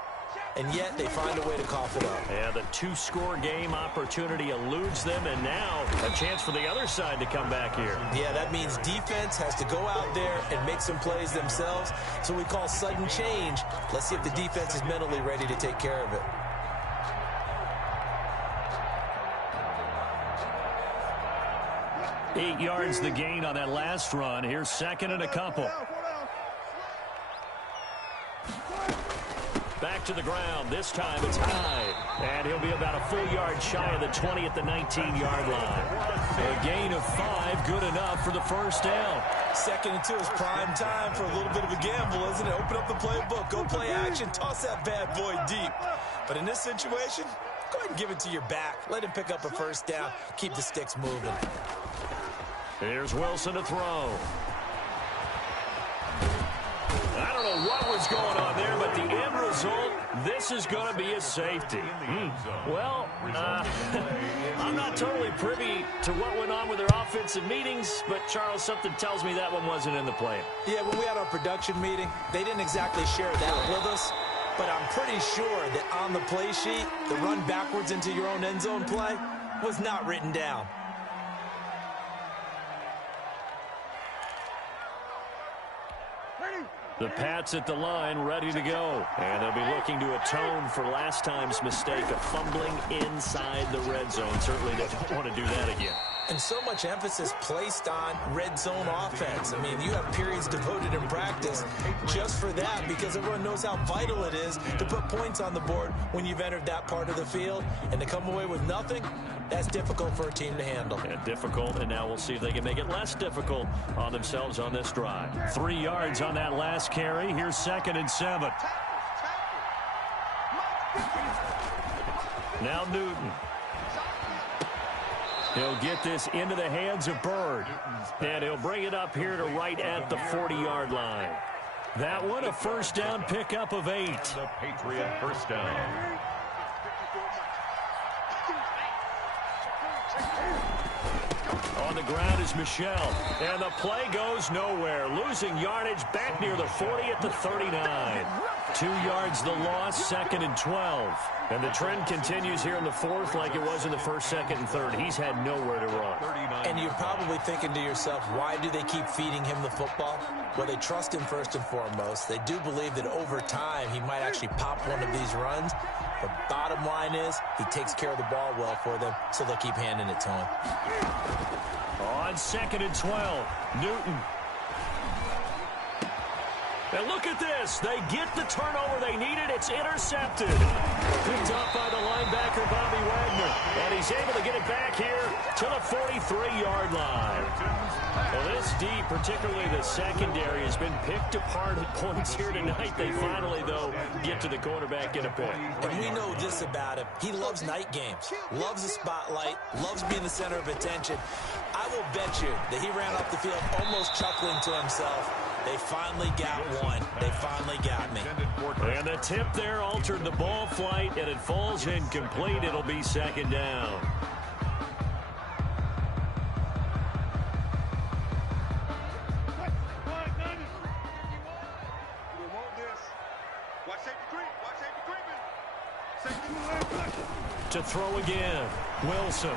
and yet they find a way to cough it up. Yeah, the 2-score game opportunity eludes them, and now a chance for the other side to come back here. Yeah, that means defense has to go out there and make some plays themselves. So we call sudden change. Let's see if the defense is mentally ready to take care of it. Eight yards the gain on that last run. Here's 2nd and a couple. Back to the ground. This time it's high. And he'll be about a full yard shy of the 20 at the 19-yard line. A gain of 5, good enough for the 1st down. 2nd and 2 is prime time for a little bit of a gamble, isn't it? Open up the playbook, go play action, toss that bad boy deep. But in this situation, go ahead and give it to your back. Let him pick up a 1st down. Keep the sticks moving. Here's Wilson to throw. I don't know what was going on there, but the end result, this is going to be a safety. Well, I'm not totally privy to what went on with their offensive meetings, but, Charles, something tells me that one wasn't in the plan. Yeah, when we had our production meeting, they didn't exactly share that with us, but I'm pretty sure that on the play sheet, the run backwards into your own end zone play was not written down. The Pats at the line, ready to go. And they'll be looking to atone for last time's mistake of fumbling inside the red zone. Certainly they don't want to do that again. And so much emphasis placed on red zone offense. I mean, you have periods devoted in practice just for that because everyone knows how vital it is to put points on the board when you've entered that part of the field. And to come away with nothing, that's difficult for a team to handle. Yeah, difficult, and now we'll see if they can make it less difficult on themselves on this drive. 3 yards on that last carry. Here's 2nd and 7. Now Newton. He'll get this into the hands of Byrd. And he'll bring it up here to right at the 40-yard line. That one a 1st down pickup of 8. The Patriot 1st down. On the ground is Michel. And the play goes nowhere. Losing yardage back near the 40 at the 39. 2 yards the loss, 2nd and 12. And the trend continues here in the 4th like it was in the 1st, 2nd, and 3rd. He's had nowhere to run. And you're probably thinking to yourself, why do they keep feeding him the football? Well, they trust him first and foremost. They do believe that over time he might actually pop one of these runs. The bottom line is he takes care of the ball well for them, so they'll keep handing it to him. On 2nd and 12, Newton. And look at this. They get the turnover they needed. It's intercepted. Picked up by the linebacker, Bobby Wagner. And he's able to get it back here to the 43-yard line. Well, this D, particularly the secondary, has been picked apart at points here tonight. They finally, though, get to the quarterback in a pick. And we know this about him. He loves night games, loves the spotlight, loves being the center of attention. I will bet you that he ran off the field almost chuckling to himself. They finally got one. They finally got me. And the tip there altered the ball flight, and it falls incomplete. It'll be second down. To throw again, Wilson.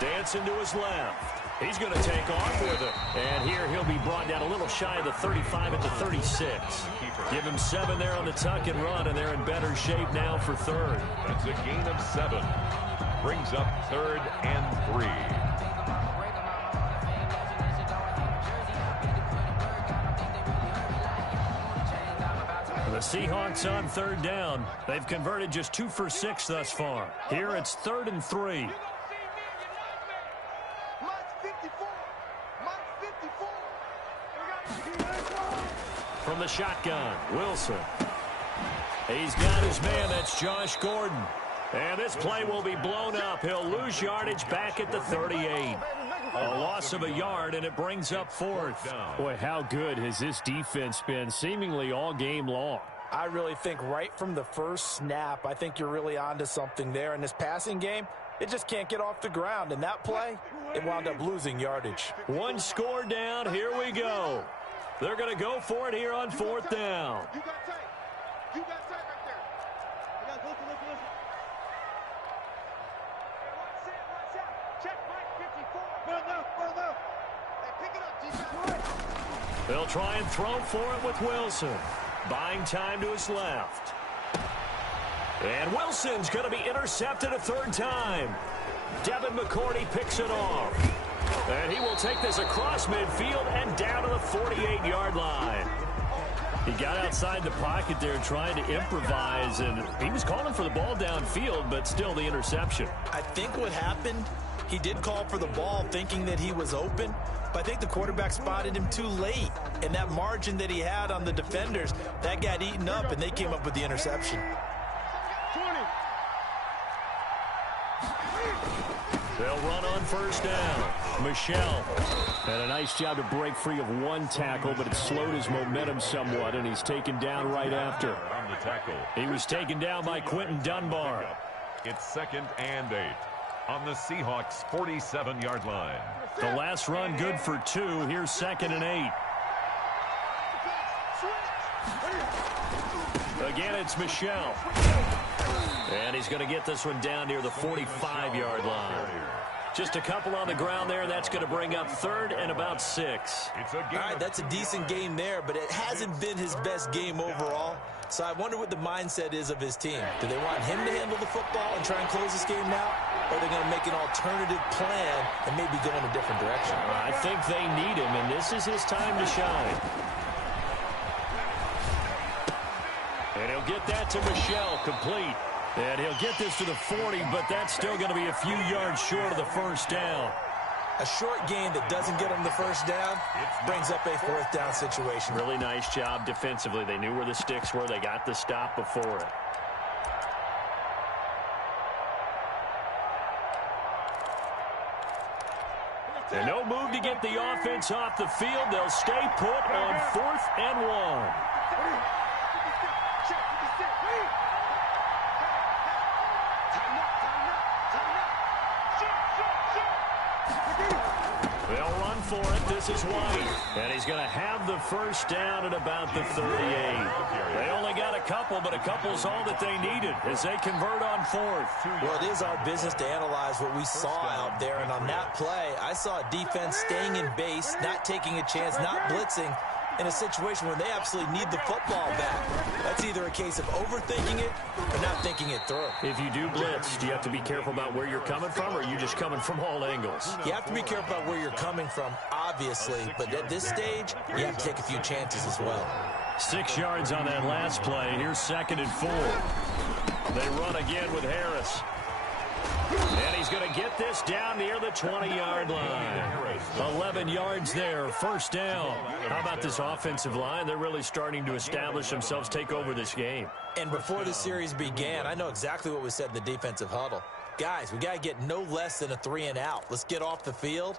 Dancing to his left. He's going to take off with it. And here he'll be brought down a little shy of the 35 at the 36. Give him 7 there on the tuck and run, and they're in better shape now for third. That's a gain of 7. Brings up 3rd and 3. The Seahawks on 3rd down. They've converted just 2 for 6 thus far. Here it's 3rd and 3. From the shotgun, Wilson. He's got his man. That's Josh Gordon. And this play will be blown up. He'll lose yardage back at the 38. A loss of a yard, and it brings up 4th. Boy, how good has this defense been seemingly all game long? I really think right from the first snap, I think you're really onto something there. In this passing game, it just can't get off the ground. And that play, it wound up losing yardage. One score down. Here we go. They're going to go for it here on 4th down. You got tape. You got tape right there. You got listen. Watch out. Check Mike 54. Run up. Hey, pick it up, defense. They'll try and throw for it with Wilson. Buying time to his left. And Wilson's going to be intercepted a 3rd time. Devin McCourty picks it off. And he will take this across midfield and down to the 48-yard line. He got outside the pocket there trying to improvise, and he was calling for the ball downfield, but still the interception. I think what happened, he did call for the ball thinking that he was open, but I think the quarterback spotted him too late. And that margin that he had on the defenders, that got eaten up, and they came up with the interception. 20. They'll run on 1st down. Michel had a nice job to break free of 1 tackle, but it slowed his momentum somewhat, and he's taken down right after. On the tackle. He was taken down by Quentin Dunbar. It's 2nd and 8 on the Seahawks' 47-yard line. The last run good for 2. Here's 2nd and 8. Again, it's Michel. And he's going to get this one down near the 45-yard line. Just a couple on the ground there. That's going to bring up 3rd and about 6. All right, that's a decent game there, but it hasn't been his best game overall. So I wonder what the mindset is of his team. Do they want him to handle the football and try and close this game now? Or are they going to make an alternative plan and maybe go in a different direction? I think they need him, and this is his time to shine. And he'll get that to Michel, complete. And he'll get this to the 40, but that's still going to be a few yards short of the 1st down. A short gain that doesn't get him the 1st down brings up a 4th down situation. Really nice job defensively. They knew where the sticks were. They got the stop before it. And no move to get the offense off the field. They'll stay put on 4th and 1. They'll run for it. This is White. And he's going to have the 1st down at about the 38. They only got a couple, but a couple's all that they needed as they convert on 4th. Well, it is our business to analyze what we saw out there. And on that play, I saw a defense staying in base, not taking a chance, not blitzing, in a situation where they absolutely need the football back. That's either a case of overthinking it or not thinking it through. If you do blitz, do you have to be careful about where you're coming from, or are you just coming from all angles? You have to be careful about where you're coming from, obviously, but at this stage, you have to take a few chances as well. 6 yards on that last play. Here's 2nd and 4. They run again with Harris. going to get this down near the 20-yard line. 11 yards there, first down. How about this offensive line? They're really starting to establish themselves, take over this game. And before the series began, I know exactly what was said in the defensive huddle. Guys, we got to get no less than a 3-and-out. Let's get off the field.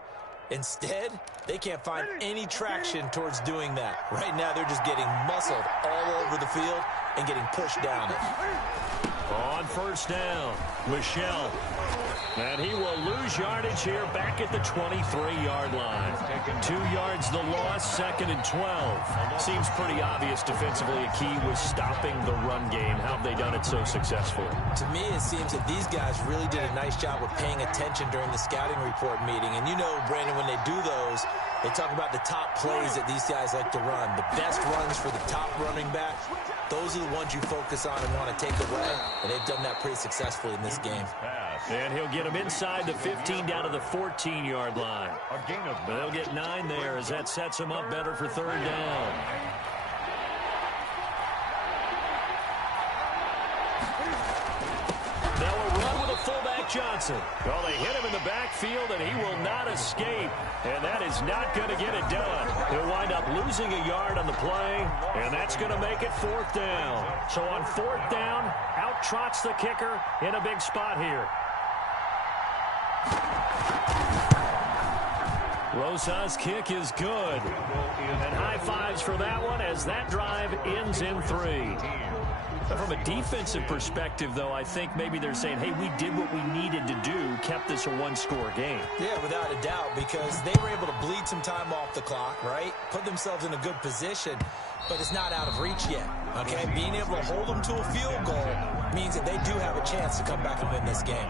Instead, they can't find any traction towards doing that. Right now, they're just getting muscled all over the field and getting pushed down. On first down, Michel. And he will lose yardage here back at the 23-yard line. 2 yards the loss, second and 12. Seems pretty obvious defensively a key was stopping the run game. How have they done it so successfully? To me, it seems that these guys really did a nice job of paying attention during the scouting report meeting. And you know, Brandon, when they do those, they talk about the top plays that these guys like to run. The best runs for the top running back. Those are the ones you focus on and want to take away. And they've done that pretty successfully in this game. And he'll get them inside the 15 down to the 14-yard line. But they'll get 9 there as that sets them up better for third down. Now a run with a fullback Johnson. Well, they hit him in the backfield, and he will not escape. And that is not going to get it done. He'll wind up losing a yard on the play, and that's going to make it fourth down. So on fourth down, out trots the kicker in a big spot here. Rosa's kick is good. And high fives for that one as that drive ends in 3. From a defensive perspective, though, I think maybe they're saying, hey, we did what we needed to do, kept this a one-score game. Yeah, without a doubt, because they were able to bleed some time off the clock, right? Put themselves in a good position, but it's not out of reach yet, okay? Being able to hold them to a field goal means that they do have a chance to come back and win this game.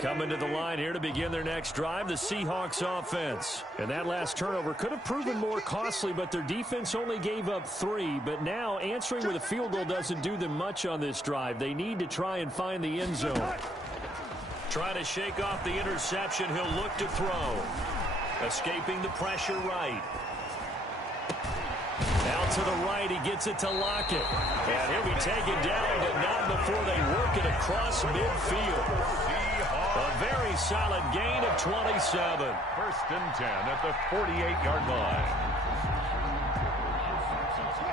Coming to the line here to begin their next drive, the Seahawks offense. And that last turnover could have proven more costly, but their defense only gave up 3. But now answering with a field goal doesn't do them much on this drive. They need to try and find the end zone. Trying to shake off the interception. He'll look to throw. Escaping the pressure right. Out to the right, he gets it to Lockett. And he'll be taken down, but not before they work it across midfield. A very solid gain of 27. First and 10 at the 48-yard line.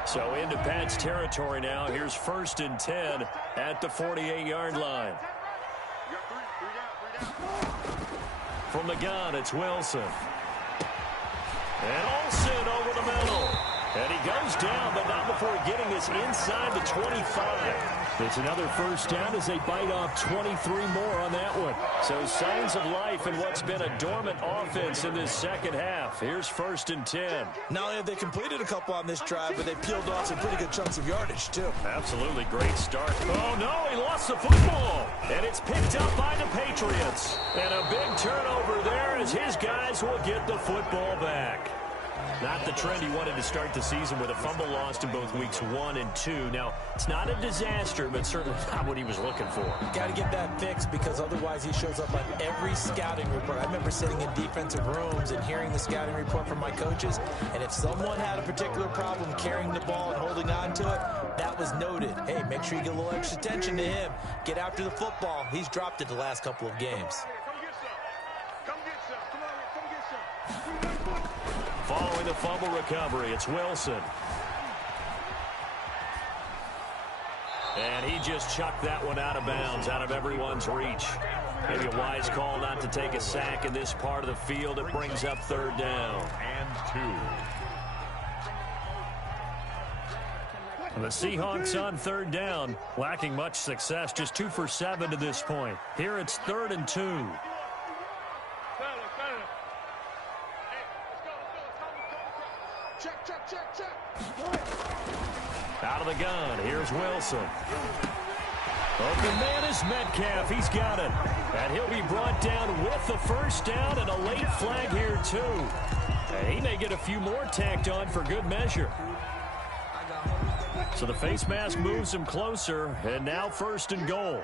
So into Pat's territory now. Here's first and 10 at the 48-yard line. From the gun, it's Wilson. And Olsen over the middle. And he goes down, but not before getting this inside the 25. It's another first down as they bite off 23 more on that one. So signs of life in what's been a dormant offense in this second half. Here's first and 10. Not only have they completed a couple on this drive, but they peeled off some pretty good chunks of yardage, too. Absolutely great start. Oh, no, he lost the football. And it's picked up by the Patriots. And a big turnover there as his guys will get the football back. Not the trend he wanted to start the season with a fumble lost in both weeks 1 and 2. Now, it's not a disaster, but certainly not what he was looking for. Got to get that fixed because otherwise he shows up on every scouting report. I remember sitting in defensive rooms and hearing the scouting report from my coaches, and if someone had a particular problem carrying the ball and holding on to it, that was noted. Hey, make sure you get a little extra attention to him. Get after the football. He's dropped it the last couple of games. Following the fumble recovery, it's Wilson. And he just chucked that one out of bounds, out of everyone's reach. Maybe a wise call not to take a sack in this part of the field. It brings up third down. And 2. The Seahawks on third down, lacking much success, just 2 for 7 to this point. Here it's 3rd and 2. Out of the gun, here's Wilson. Open man is Metcalf, he's got it. And he'll be brought down with the first down and a late flag here too. And he may get a few more tacked on for good measure. So the face mask moves him closer, and now 1st and goal.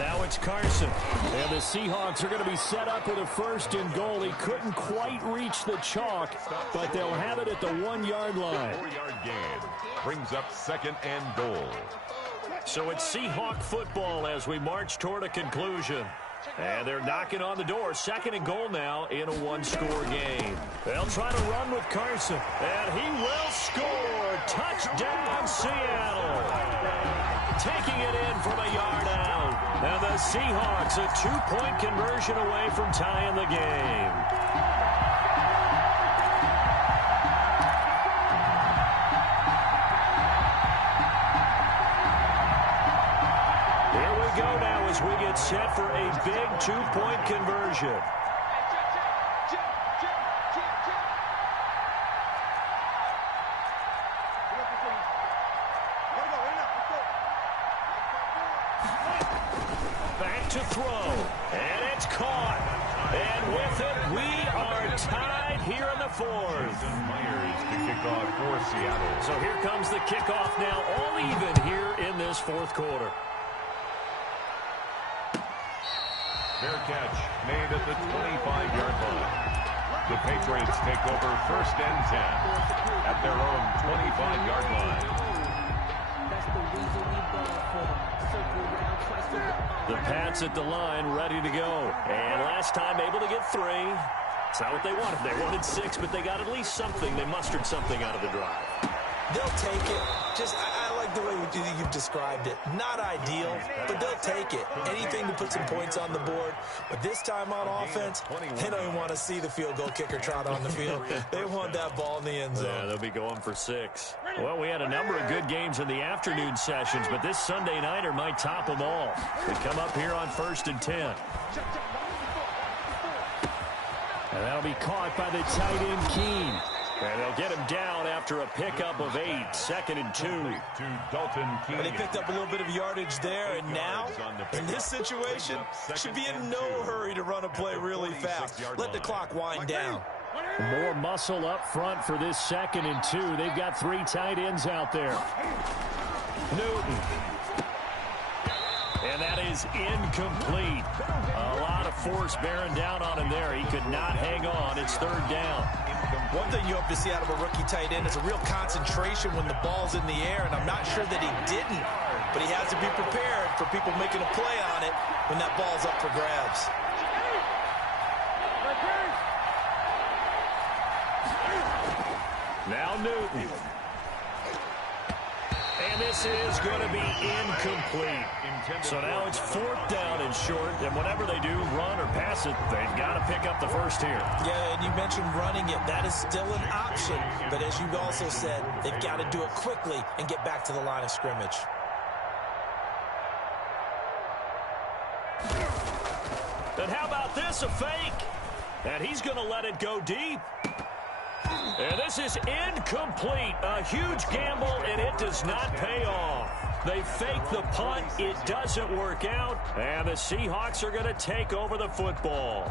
Now it's Carson. And the Seahawks are going to be set up with a 1st and goal. He couldn't quite reach the chalk, but they'll have it at the 1-yard line. 4-yard gain brings up 2nd and goal. So it's Seahawk football as we march toward a conclusion. And they're knocking on the door. 2nd and goal now in a 1-score game. They'll try to run with Carson. And he will score. Touchdown, Seattle. Taking it in from a yard out. And the Seahawks a 2-point conversion away from tying the game. Here we go now as we get set for a big 2-point conversion. Back to throw, and it's caught. And with it, we are tied here in the 4th. Myers to kick off for Seattle. So here comes the kickoff now, all even here in this 4th quarter. Fair catch made at the 25-yard line. The Patriots take over 1st and 10 at their own 25-yard line. That's the reason we ball for. Circle round twice for The Pats at the line, ready to go. And last time able to get 3. It's not what they wanted. They wanted 6, but they got at least something. They mustered something out of the drive. They'll take it. I like the way you've described it. Not ideal, but they'll take it. Anything to put some points on the board. But this time on offense, they don't even want to see the field goal kicker trot on the field. They want that ball in the end zone. Yeah, they'll be going for 6. Well, we had a number of good games in the afternoon sessions, but this Sunday nighter might top them all. They come up here on 1st and 10. And that'll be caught by the tight end, Keene. And they'll get him down after a pickup of 8, 2nd and 2. To Dalton Keene. They picked up a little bit of yardage there, and now, in this situation, should be in no hurry to run a play really fast. Let the clock wind down. More muscle up front for this 2nd and 2. They've got 3 tight ends out there. Newton. And that is incomplete. A lot of force bearing down on him there. He could not hang on. It's 3rd down. One thing you hope to see out of a rookie tight end is a real concentration when the ball's in the air, and I'm not sure that he didn't, but he has to be prepared for people making a play on it when that ball's up for grabs. Now Newton. And this is going to be incomplete. So now it's 4th down and short, and whatever they do, run or pass it, they've got to pick up the 1st here. Yeah, and you mentioned running it. That is still an option. But as you've also said, they've got to do it quickly and get back to the line of scrimmage. And how about this, a fake? And he's going to let it go deep. And this is incomplete. A huge gamble, and it does not pay off. They fake the punt. It doesn't work out. And the Seahawks are going to take over the football.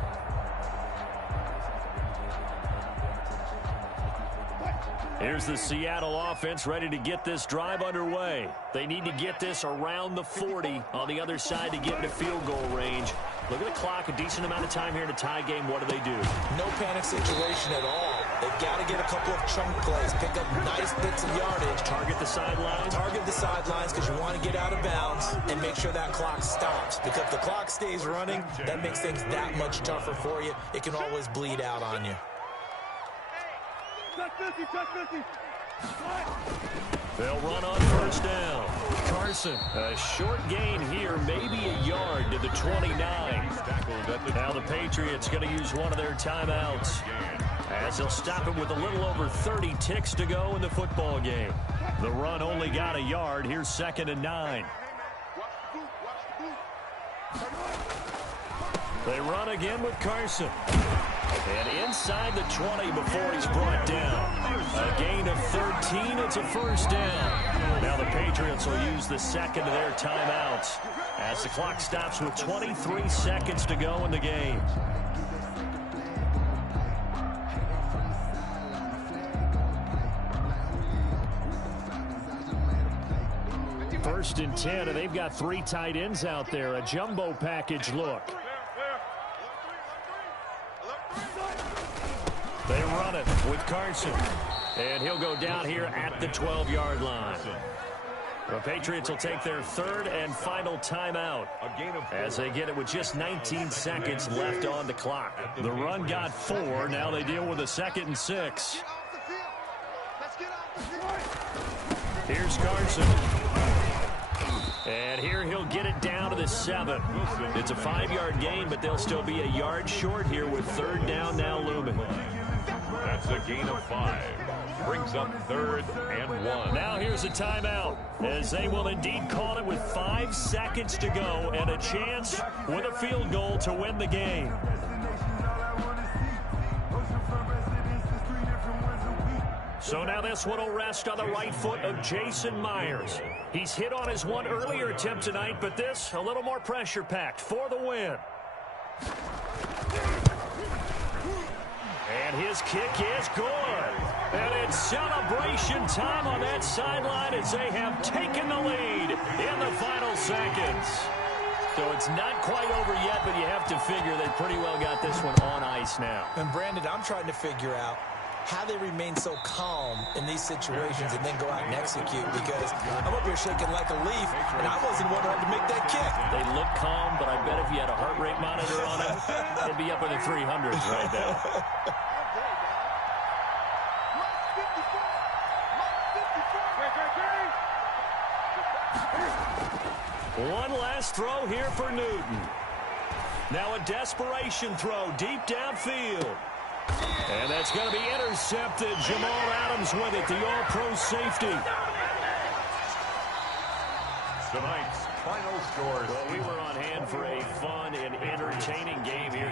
Here's the Seattle offense ready to get this drive underway. They need to get this around the 40 on the other side to get into field goal range. Look at the clock, a decent amount of time here in a tie game. What do they do? No panic situation at all. They've got to get a couple of chunk plays, pick up nice bits of yardage. Target the sidelines? Target the sidelines because you want to get out of bounds and make sure that clock stops. Because if the clock stays running, that makes things that much tougher for you. It can always bleed out on you. They'll run on 1st down. Carson, a short gain here, maybe a yard to the 29. Now the Patriots going to use one of their timeouts, as they'll stop it with a little over 30 ticks to go in the football game. The run only got a yard. Here's 2nd and 9. They run again with Carson. And inside the 20 before he's brought down. A gain of 13. It's a 1st down. Now the Patriots will use the 2nd of their timeouts as the clock stops with 23 seconds to go in the game. 1st and 10, and they've got 3 tight ends out there. A jumbo package look. They run it with Carson. And he'll go down here at the 12-yard line. The Patriots will take their 3rd and final timeout as they get it with just 19 seconds left on the clock. The run got 4. Now they deal with a 2nd and 6. Here's Carson. And here he'll get it down to the 7. It's a 5-yard gain, but they'll still be a yard short here with 3rd down now looming. That's a gain of 5. Brings up 3rd and 1. Now here's a timeout as they will indeed call it with 5 seconds to go and a chance with a field goal to win the game. So now this one will rest on the right foot of Jason Myers. He's hit on his one earlier attempt tonight, but this a little more pressure-packed for the win. And his kick is good. And it's celebration time on that sideline as they have taken the lead in the final seconds. So it's not quite over yet, but you have to figure they pretty well got this one on ice now. And Brandon, I'm trying to figure out how they remain so calm in these situations and then go out and execute, because I'm up here shaking like a leaf, and I wasn't one to make that kick. They look calm, but I bet if you had a heart rate monitor on them, they'd be up in the 300s right now. One last throw here for Newton. Now a desperation throw deep downfield. And that's going to be intercepted. Jamal Adams with it, the all-pro safety. Tonight's final scores. Well, we were on hand for a fun and entertaining game here.